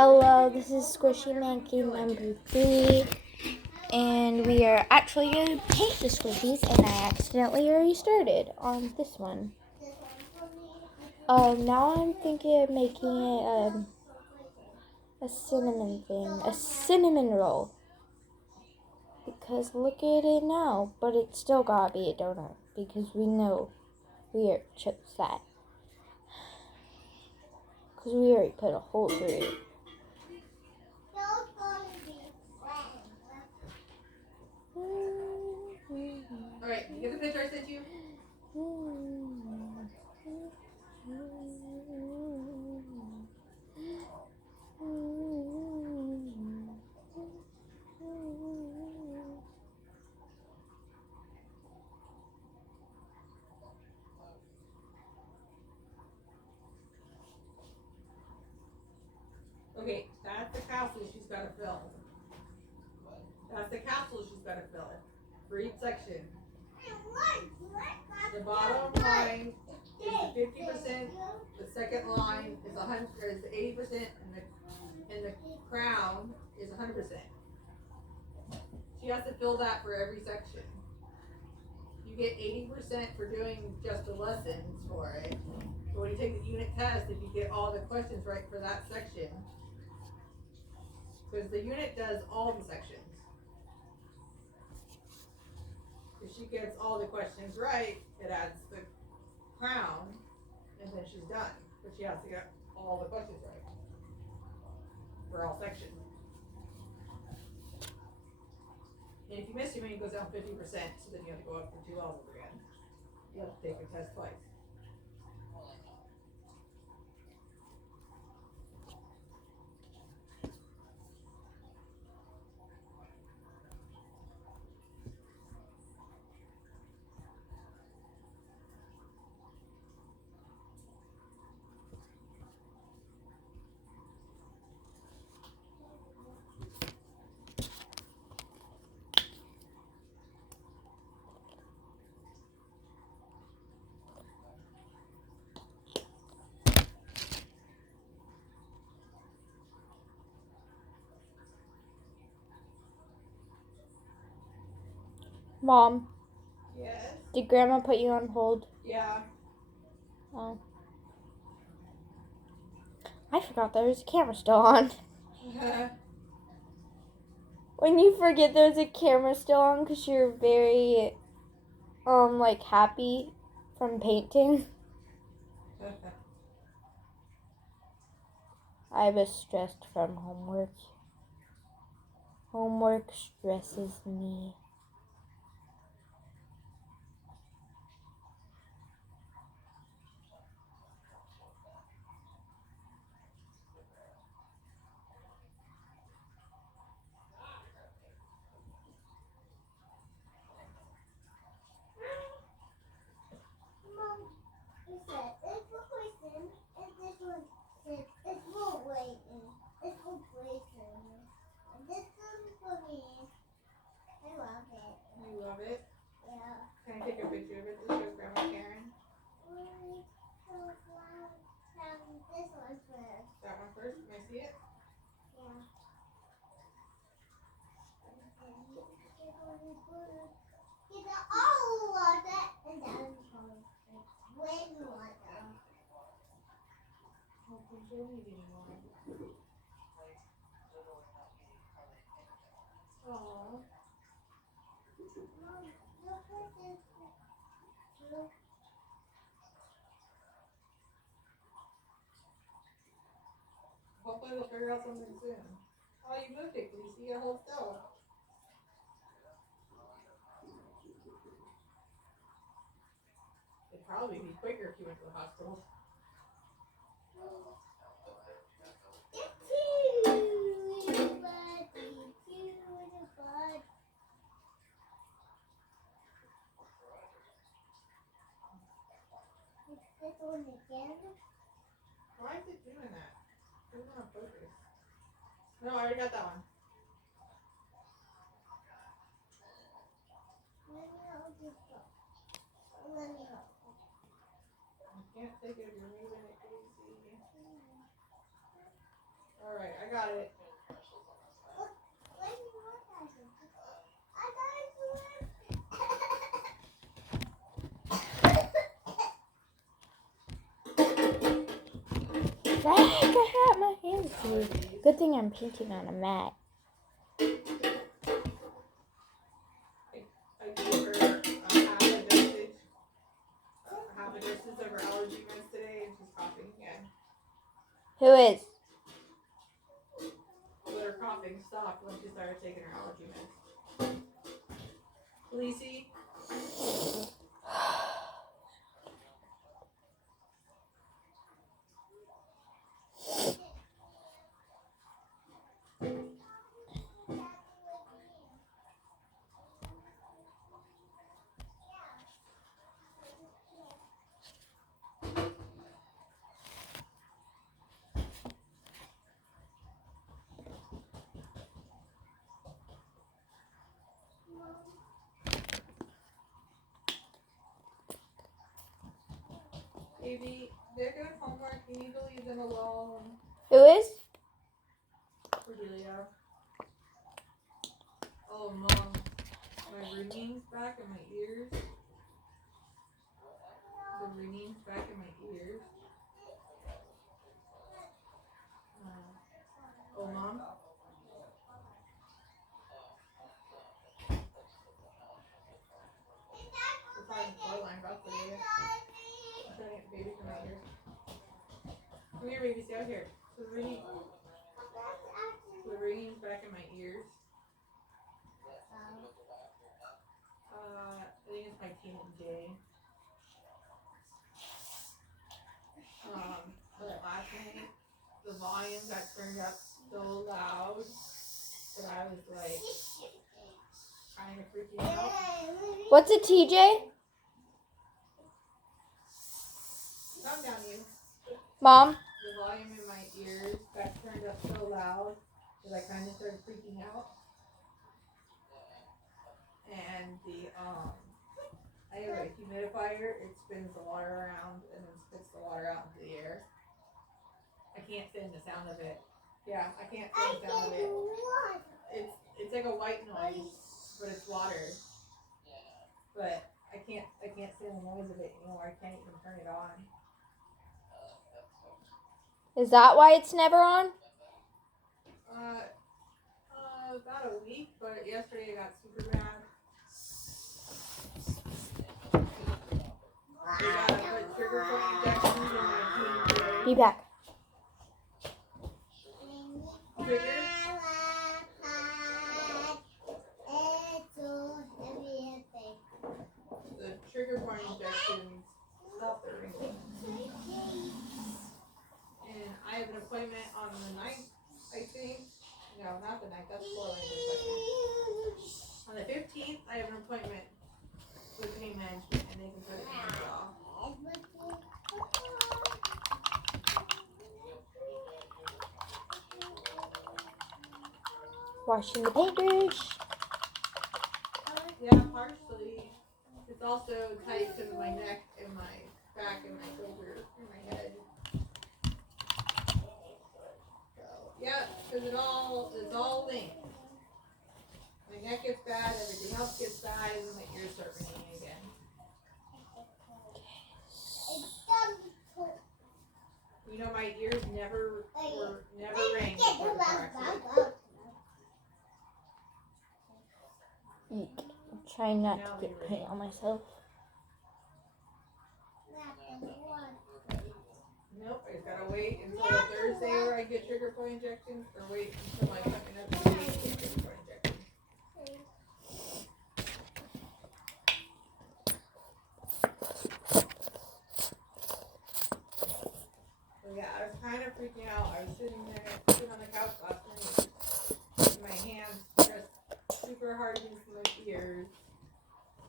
Hello, this is Squishy Monkey number 3, and we are actually going to paint the squishies, and I accidentally already started on this one. Now I'm thinking of making it a cinnamon thing, a cinnamon roll, because look at it now, but it's still gotta be a donut, because we know we already chose that, because we already put a hole through it. Alright, you get the picture I sent you? Okay, that's the capsule she's got to fill. That's the capsule she's got to fill for each section. The bottom line is 50%. The second line is 80%, and the crown is 100%. She has to fill that for every section. You get 80% for doing just the lessons for it. So when you take the unit test, if you get all the questions right for that section, because the unit does all the sections. If she gets all the questions right, it adds the crown, and then she's done. But she has to get all the questions right for all sections. And if you miss your it goes down 50%, so then you have to go up for 2 levels again. You have to take a test twice. Mom. Yes? Did Grandma put you on hold? Yeah. Oh. I forgot there was a camera still on. When you forget there's a camera still on because you're very, like, happy from painting. I was stressed from homework. Homework stresses me. You love it? Yeah. Can I take a picture of it to show Grandma Karen? This one first. That one first? Can I see it? Yeah. Get the all water and then rain water. Oh, you don't need any more. Aww. Mom, look at this. Look. Hopefully we'll figure out something soon. Oh, you moved it. Can you see it hold still? It'd probably be quicker if you went to the hospital. It's cute, buddy. Cute bud. Is this one again? Why is it doing that? It's not focus. No, I already got that one. Let me hold this up. Let me hold. I can't take it if you're moving it crazy. Alright, I got it. Frack, I had my hands free. Good thing I'm painting on a mat. I gave her half a dosage of her allergy meds today, and she's coughing again. Who is? But her coughing stopped when she started taking her allergy meds. Lacey? Baby, they're doing homework. You need to leave them alone. Who is? Cordelia. Oh, Mom. My ringing's back in my ears. The ringing's back in my ears. Oh, Mom. It's on the floor line, about today. I'm trying to get the baby from my ears. Come here, baby. Stay out here. So the ringing's back in my ears. I think it's my T&J. But last night, the volume got turned up so loud that I was like kind of freaking out. What's a TJ? Calm down, you. Mom? The volume in my ears got turned up so loud that I kind of started freaking out. And I have a humidifier. It spins the water around and then spits the water out into the air. I can't stand the sound of it. Yeah, I can't stand the sound of it. It's like a white noise, but it's water. But I can't stand the noise of it anymore. I can't even turn it on. Is that why it's never on? About a week, but yesterday it got super bad. We gotta put trigger point injections in my T&J. Be back. Trigger? The trigger point injections stop the ringing. And I have an appointment on the 9th, I think. No, not the 9th, that's 4 lanes appointment. On the 15th, I have an appointment with pain management, and they can put it in my jaw. Washing the paintbrush. Yeah, partially. It's also tight because of my neck and my back and my shoulder and my head. So, yeah, because it's all linked. My neck gets bad, everything else gets bad, and then my ears start ringing again. You know, my ears never rang before the car accident. I'm trying not to get paint on myself. Nope, I just gotta wait until Thursday where I get trigger point injections, or wait until my appointment every day to get trigger point injections. So yeah, I was kind of freaking out. I was sitting on the couch last night, with my hands pressed super hard against my ears,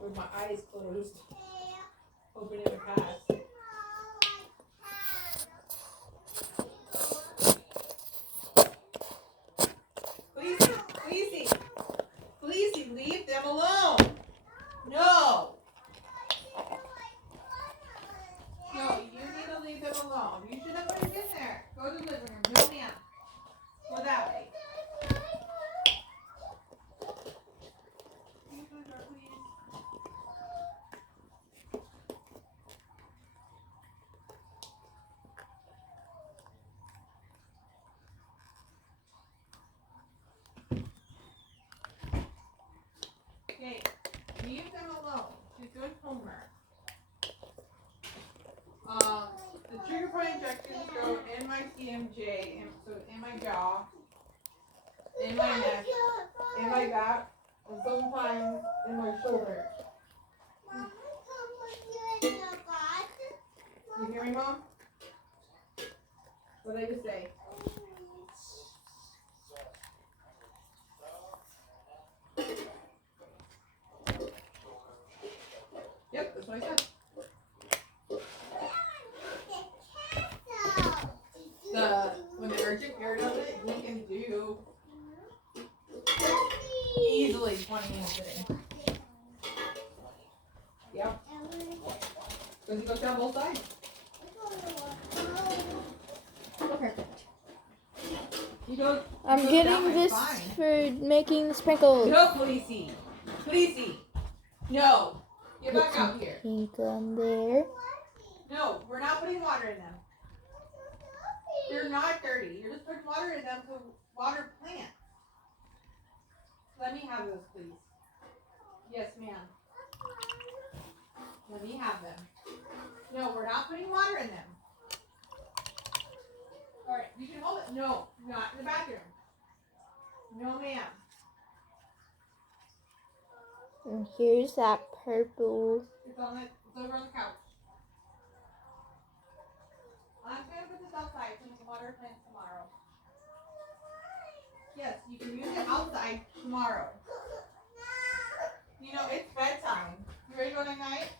with my eyes closed, hoping it would pass. Please, leave them alone. No, you need to leave them alone. You should have already been there. Go to the living room. No, ma'am. jaw, in my neck, in my back, and sometimes in my shoulder. You hear me, Mom? What did I just say? Yep, that's what I said. When the urgent care does it, he can do easily 20 minutes a day. Yep. Does he go down both sides? Okay. He goes. I'm getting this for making sprinkles. No, Khaleesi. Khaleesi. No. Get back out here. Pink on there. No, we're not putting water in them. They're not dirty. You're just putting water in them to water plants. Let me have those, please. Yes, ma'am. Let me have them. No, we're not putting water in them. All right, you can hold it. No, not in the bathroom. No, ma'am. And here's that purple. It's over on the couch. I'm going to put this outside so we can water plants tomorrow. Yes, you can use it outside tomorrow. You know, it's bedtime. You ready to go night-night?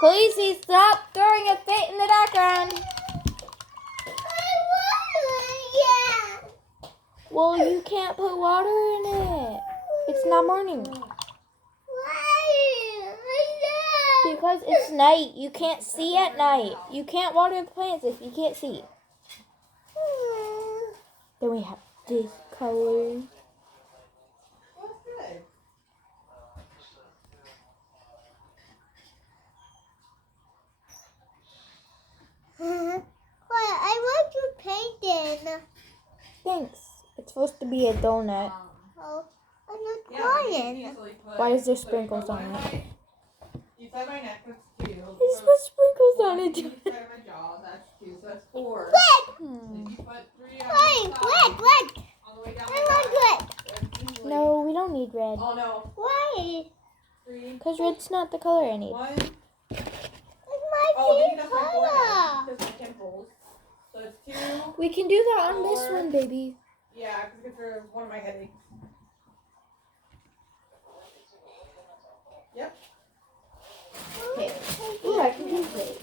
Khaleesi, stop throwing a fit in the background. Well, you can't put water in it. It's not morning. Because it's night. You can't see at night. You can't water the plants if you can't see. Then we have this color. That's good. I want to paint it. Thanks. It's supposed to be a donut. Oh, I'm not crying. Why is there sprinkles on it? You said my neck was 2. There's put sprinkles on it. You said my jaw, that's 2, so that's 4. If you put 3 on the way down my back, that's easily- No, we don't need red. Oh no. Why? 3. Because red's not the color I need. 1. It's my Oh, then favorite that's my color. forehead. Because my pimples. So it's 2. We can do that on this 4. one, baby. Yeah, because it's for one of my headaches. Yep. Okay. Ooh, I can do this.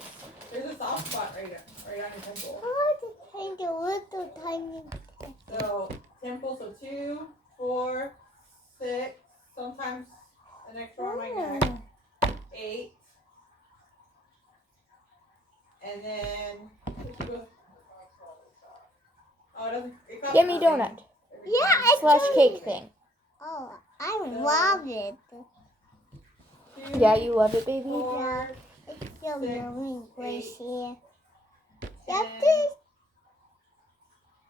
There's a soft spot right on your temple. I want to paint a little tiny. So temple, so 2, 4, 6. Sometimes an extra on my neck. 8. And then. Oh, it doesn't. It got Give me nothing. donut. Yeah, Slash cake thing. Oh, I love it. 2, Yeah, you love it, baby? 4, It's so 6, moving place 8, here. 10,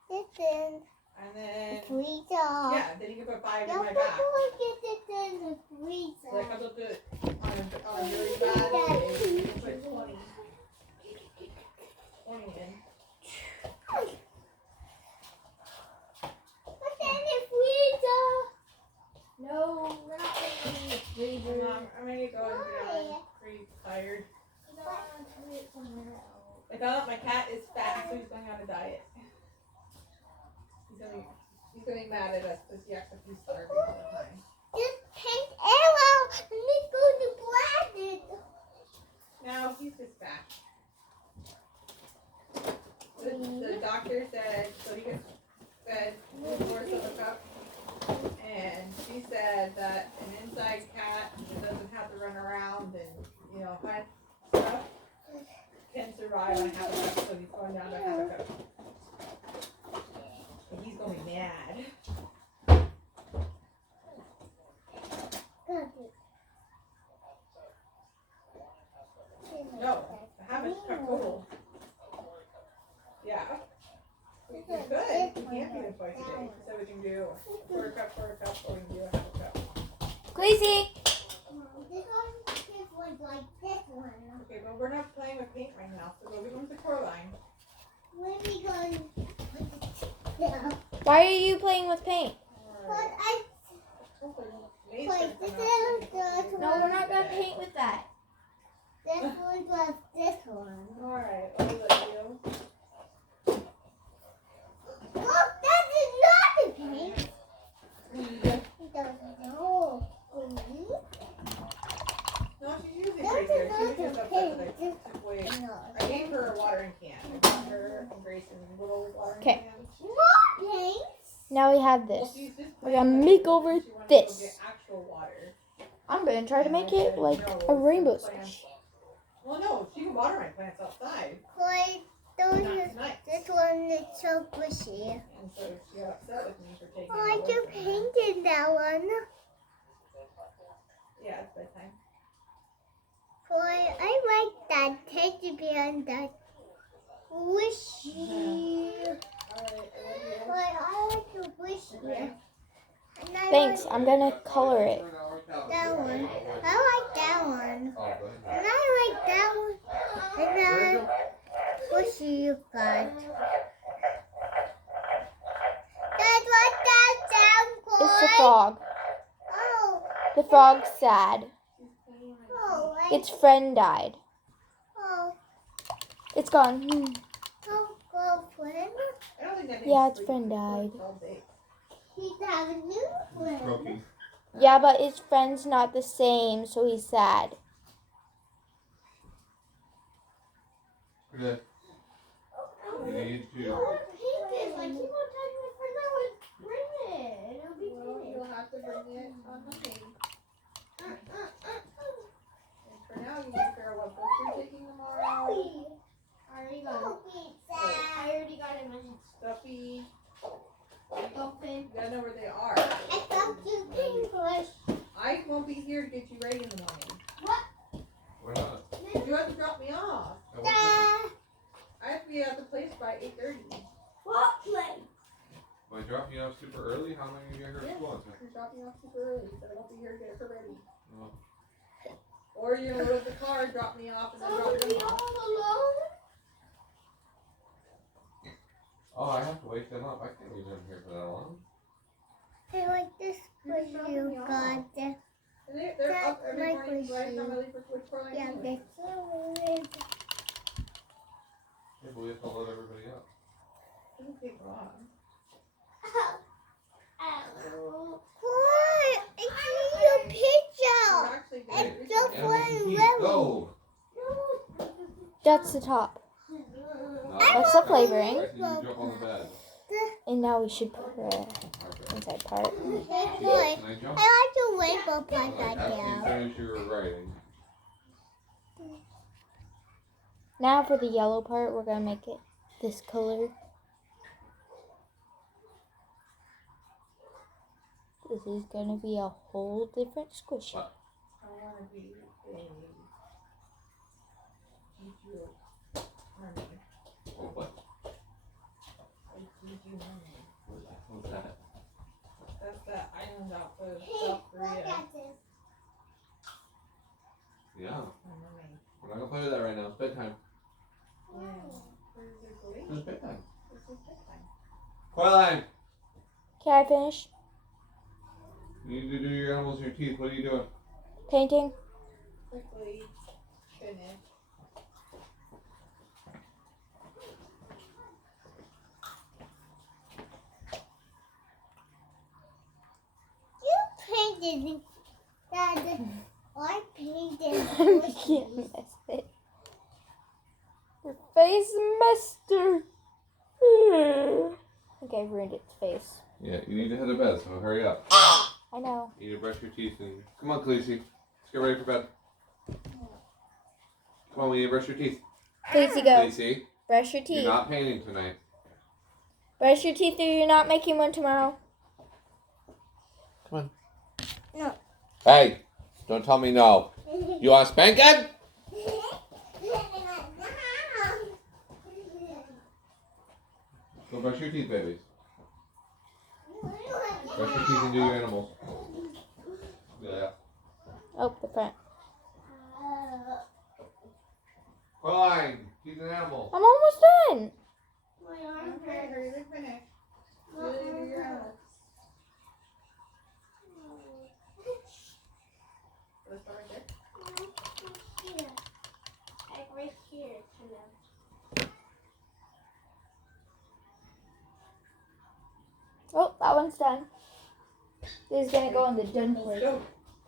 Listen. and then. Freezer. Yeah, then you can put 5 in Don't my back. forget it in the So freezer. it comes up to on a really bad day, you can put 20 in. What's in the freezer? No, we're not putting it in the freezer. I'm ready to go and I'm pretty tired. I found out my cat is fat, so he's going on a diet. He's gonna be mad at us because he acts like he's starving all the time. Just paint arrow and let's go to planet. No, he's just fat. The doctor said, so he gets fed 3/4 of a cup, and she said that an inside cat that doesn't have to run around and, hunt stuff can survive on half a cup, so he's going down to half a cup. And he's going to be mad. No, half a cup total. Yeah. We could. We can't feed him twice a day. So we can do quarter cup, or we can do a half a cup. Crazy. This one is like this. one. Okay, but we're not playing with paint right now, so we're going to Coraline. Where are we going? Yeah. Why are you playing with paint? But I. Wait, Wait, this is the No, we're not gonna paint with that. This one was this one. Alright, I'll let you. Look, that is not a paint. No. No, she's using That's pretty good. She was another just upset paint. that I took away. No. I gave her a watering can. I got her and Grayson little watering 'Kay. cans. More paints. Now we have Well, this. she's just We're playing gonna with make it over because she wanted to go this. get actual water. I'm gonna try to And I make it said, like no, a it's rainbow the plants. squishy. Well, no, she can water my plants outside. Wait, Not those is, tonight. this one is so bushy. And so she got upset with me for taking Oh, it I away just from her. painted that one. Yeah, it's bedtime. Boy, I like that teddy bear and that wishy. Alright, I Boy, I like the wishy. love you. And I Thanks, like I'm gonna color it. that one. I like that one. And I like that one. And then wishy you got. Dad, what's that sound, It's the boy? frog. Oh, The frog's sad. oh, Its friend died. oh, It's gone. oh, girlfriend. I don't think that Yeah, means its sleep. friend died. It's all day. He's having a new friend. Croaky. Yeah, but his friend's not the same, so he's sad. Good. You need to. Oh, pink is like, keep on telling my friend I would bring it. It'll be Well, pink. you'll have to bring it on Monday. And for now, you need to figure out what book you're taking tomorrow. I already got it. I already got it. Stuffy. Open. You gotta know where they are. I thought you pink was. I won't be here to get you ready in the morning. Why not? You have to drop me off. I want I have to be at the place by 8:30. What place? to. Am I dropping you off super early? How am I going to get her to school on time? You're dropping off super early, so I won't be here to get her ready. Oh. Or you're gonna load the car, drop me off, and then drop them off. alone? Oh, I have to wake them up. I can't leave them here for that long. I like this for you, God. And they're up every That's morning, my right? Time I leave for Coraline Yeah, anyway. that's Yeah, but we have to load everybody up. It doesn't take long. What? I see your We're picture. actually It's good. so Yeah, fun, we really. go. That's the top. No, That's the flavoring. Right, you jump on the bed. And now we should put the Okay. inside part. Hey, boy. Can I jump? I like the rainbow part Like, right after you there. finish your writing. Now for the yellow part, we're gonna make it this color. This is gonna be a whole different squishy. What? I want to be a Juju mermaid. Oh, what? A Juju mermaid. What's that? That's the island off of Hey, South look Korea. at this. Yeah. A mermaid. We're not going to play with that right now. It's bedtime. Yeah. Where's it going? It's bedtime. It's just bedtime. Coraline! Can I finish You need to do your animals and your teeth. What are you doing? painting? Quickly finish. You painted that. I painted I can't mess it. Your face mister. Okay, I ruined its face. Yeah, you need to head to bed, so hurry up. I know. You need to brush your teeth and... Come on, Khaleesi. Let's get ready for bed. Come on, we need to brush your teeth. Khaleesi, go. Khaleesi, Brush your you're teeth. not painting tonight. Brush your teeth or you're not making one tomorrow. Come on. No. Hey, don't tell me no. You want spanking? Go brush your teeth, babies. Brush your teeth and do your animals. Yeah. Oh, the front. Fine. He's an animal. I'm almost done. My arm Okay, hurts. hurry up and finish. My Really do arm your hurts. animal. Let's start right there. Here. Like right here, kind of. Oh, that one's done. This is gonna go on the done Let's plate. go.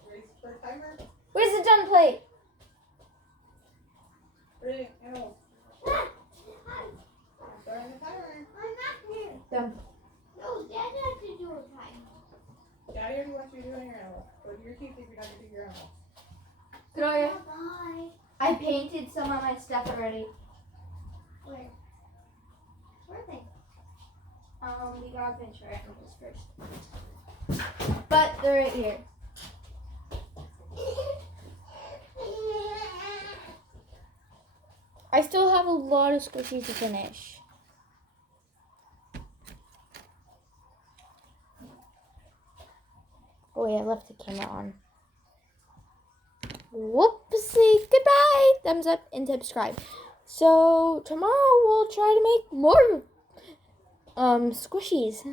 Ready for a timer? Where's the done plate? Ready, animal. I'm starting the timer. I'm not here. Done. No, Dad has to do a time. Daddy already wants you to do your animal. Go do your teeth if you're not going to do your animal. Gloria, Bye. I painted some of my stuff already. Where? Where are they? We gotta finish our animals first. But they're right here. I still have a lot of squishies to finish. Oh wait, I left the camera on. Whoopsie, goodbye. Thumbs up and subscribe. So tomorrow we'll try to make more squishies.